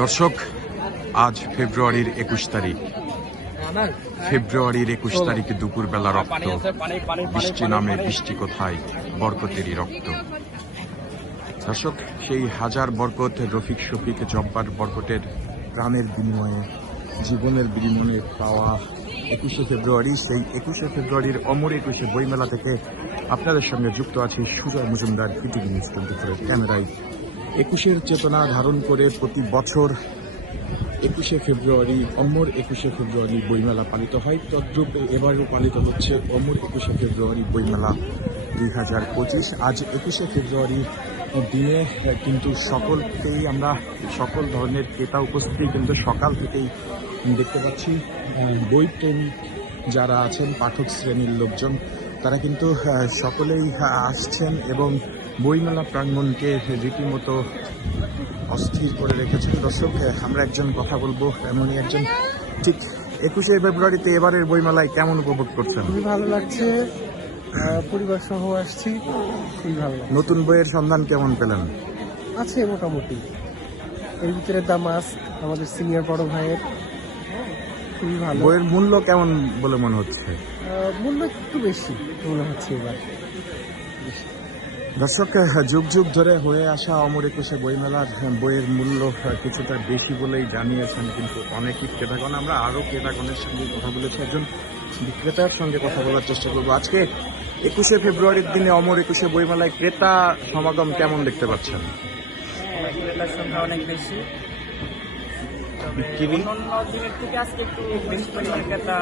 দর্শক, আজ ফেব্রুয়ারির ২১ তারিখ। ফেব্রুয়ারির ২১ তারিখে দুপুরবেলা রক্ত, বৃষ্টি নামে বৃষ্টি কোথায়, বরকতেরই রক্ত। দর্শক, সেই হাজার বরকত, রফিক শফিক জব্বার বরকতের প্রাণের বিনিময়ে, জীবনের বিনিময়ে পাওয়া ২১শে ফেব্রুয়ারি, সেই ২১শে ফেব্রুয়ারির অমর ২১শে বইমেলা থেকে আপনাদের সঙ্গে যুক্ত আছে সুজয় মজুমদার, পিটিভি নিউজ 24 ক্যামেরায়। ২১এর চেতনা ধারণ করে প্রতি বছর ২১শে ফেব্রুয়ারি, অমর ২১শে ফেব্রুয়ারি বইমেলা পালিত হয়। তদ্রূপ এবারও পালিত হচ্ছে অমর ২১শে ফেব্রুয়ারি বইমেলা ২০২৫। আজ ২১শে ফেব্রুয়ারি দিনে কিন্তু আমরা সকল ধরনের ক্রেতা উপস্থিতি কিন্তু সকাল থেকেই দেখতে পাচ্ছি। বই প্রেমিক যারা আছেন, পাঠক শ্রেণীর লোকজন, তারা কিন্তু সকলেই আসছেন এবং বইমেলা প্রাঙ্গণকে রীতিমতো অস্থির করে রেখেছেন। দর্শক, আমরা একজন কথা বলবো, এমনই একজন। ঠিক ২১শে ফেব্রুয়ারিতে এবারের বইমেলায় কেমন উপভোগ করছেন? খুবই ভালো লাগছে, পরিবার সহ আসছি, খুবই ভালো লাগছে। নতুন বইয়ের সন্ধান কেমন পেলেন? আছে মোটামুটি, এর ভিতরে দ্য মাস্ক আমাদের সিনিয়র বড় ভাইয়ের, খুবই ভালো। বইয়ের মূল্য কেমন বলে মনে হচ্ছে? মূল্য একটু বেশি মনে হচ্ছে এবার। দর্শক, যুগ যুগ ধরে হয়ে আসা অমর ২১শে বইমেলার বইয়ের মূল্য কিছুটা বেশি বলেই জানিয়েছেন কিন্তু অনেকই ক্রেতাগণ। আমরা আরও ক্রেতাগণের সঙ্গে কথা বলেছি, একজন বিক্রেতার সঙ্গে কথা বলার চেষ্টা করবো। আজকে ২১শে ফেব্রুয়ারির দিনে অমর ২১শে বইমেলায় ক্রেতা সমাগম কেমন দেখতে পাচ্ছেন? ক্রেতার সংখ্যা অনেক বেশি, বিক্রি অন্য দিনের থেকে আজকে একটু বেশি পরিমাণে ক্রেতা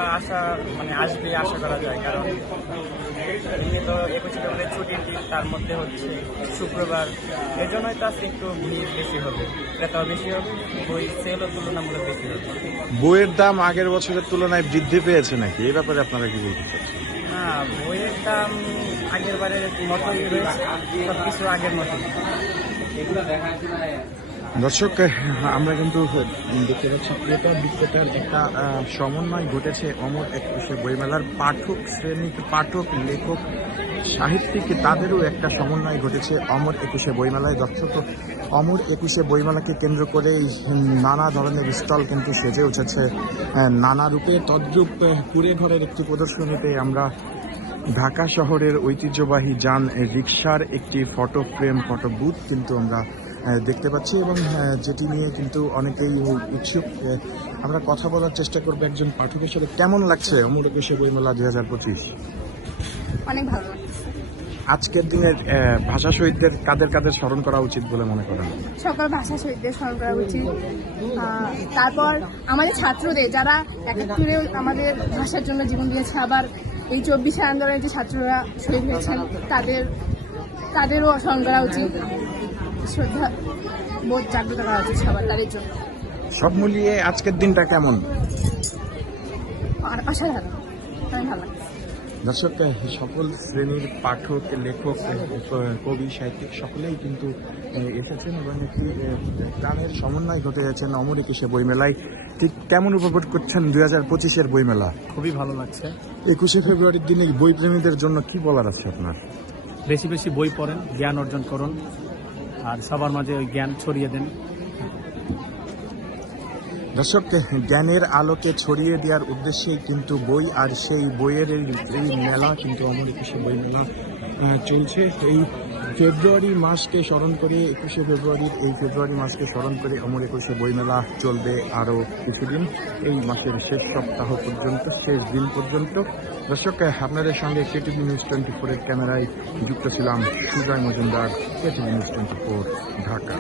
আসবে আশা করা যায়। কারণ এমনি তো ২১শে ফেব্রুয়ারি ছুটির দিন, তার মধ্যে হচ্ছে শুক্রবার, এর জন্যই তো আজকে একটু ভিড় বেশি হবে, ক্রেতাও বেশি হবে, বই সেলও তুলনামূলক বেশি হবে। বইয়ের দাম আগের বছরের তুলনায় বৃদ্ধি পেয়েছে নাকি, এই ব্যাপারে আপনারা কি বলতে চাচ্ছেন? না, বইয়ের দাম আগের বারের মতোই রয়েছে, সব কিছু আগের মতোই। দর্শক, আমরা কিন্তু দেখতে পাচ্ছি ক্রেতা বিক্রেতার একটা সমন্বয় ঘটেছে অমর ২১শে বইমেলার। পাঠক শ্রেণী, পাঠক, লেখক, সাহিত্যিক, তাদেরও একটা সমন্বয় ঘটেছে অমর ২১শে বইমেলায়। দর্শক, অমর ২১শে বইমেলাকে কেন্দ্র করে নানা ধরনের স্টল কিন্তু সেজে উঠেছে নানা রূপে। তদ্রূপ কুড়ে ঘরের একটি প্রদর্শনীতে আমরা ঢাকা শহরের ঐতিহ্যবাহী যান রিকশার একটি ফটো ফ্রেম, ফটো বুথ কিন্তু আমরা দেখতে পাচ্ছি এবং যেটি নিয়ে কিন্তু অনেকেই ইচ্ছুক। আমরা কথা বলার চেষ্টা করবো একজন পাঠকের সাথে। কেমন লাগছে অমর ২১শে বইমেলা ২০২৫? অনেক ভালো লাগছে। আজকের দিনের ভাষা শহীদদের কাদের কাদের স্মরণ করা উচিত বলে মনে করেন? সকল ভাষা শহীদদের স্মরণ করা উচিত। তারপর আমাদের ছাত্রদের, যারা ৭১ আমাদের ভাষার জন্য জীবন দিয়েছে, আবার এই ২৪শে আন্দোলনের যে ছাত্ররা শহীদ হয়েছেন, তাদেরও স্মরণ করা উচিত। শ্রদ্ধা বোধ জাগ্রত করা উচিত সবার, তাদের জন্য। সব মিলিয়ে আজকের দিনটা কেমন? অসাধারণ, অনেক ভালো লাগছে। দর্শক, সকল শ্রেণীর পাঠক, লেখক, কবি, সাহিত্যিক সকলেই কিন্তু এসেছেন এবং একটি প্রাণের সমন্বয় ঘটে যাচ্ছেন অমর ২১শে বইমেলায়। ঠিক কেমন উপভোগ করছেন ২০২৫-এর বইমেলা? খুবই ভালো লাগছে। ২১শে ফেব্রুয়ারির দিনে বই প্রেমীদের জন্য কি বলার আছে আপনার? বেশি বেশি বই পড়েন, জ্ঞান অর্জন করুন, আর সবার মাঝে ওই জ্ঞান ছড়িয়ে দেন। দর্শক, জ্ঞানের আলোকে ছড়িয়ে দেওয়ার উদ্দেশ্যেই কিন্তু বই, আর সেই বইয়ের এই মেলা কিন্তু অমর ২১শে বই মেলা চলছে। এই ফেব্রুয়ারি মাসকে স্মরণ করে, ২১শে ফেব্রুয়ারির এই ফেব্রুয়ারি মাসকে স্মরণ করে অমর ২১শে বইমেলা চলবে আরও কিছুদিন, এই মাসের শেষ সপ্তাহ পর্যন্ত, শেষ দিন পর্যন্ত। দর্শক, আপনাদের সঙ্গে পিটিভি নিউজ 24-এর ক্যামেরায় যুক্ত ছিলাম সুজয় মজুমদার, পিটিভি নিউজ 24, ঢাকা।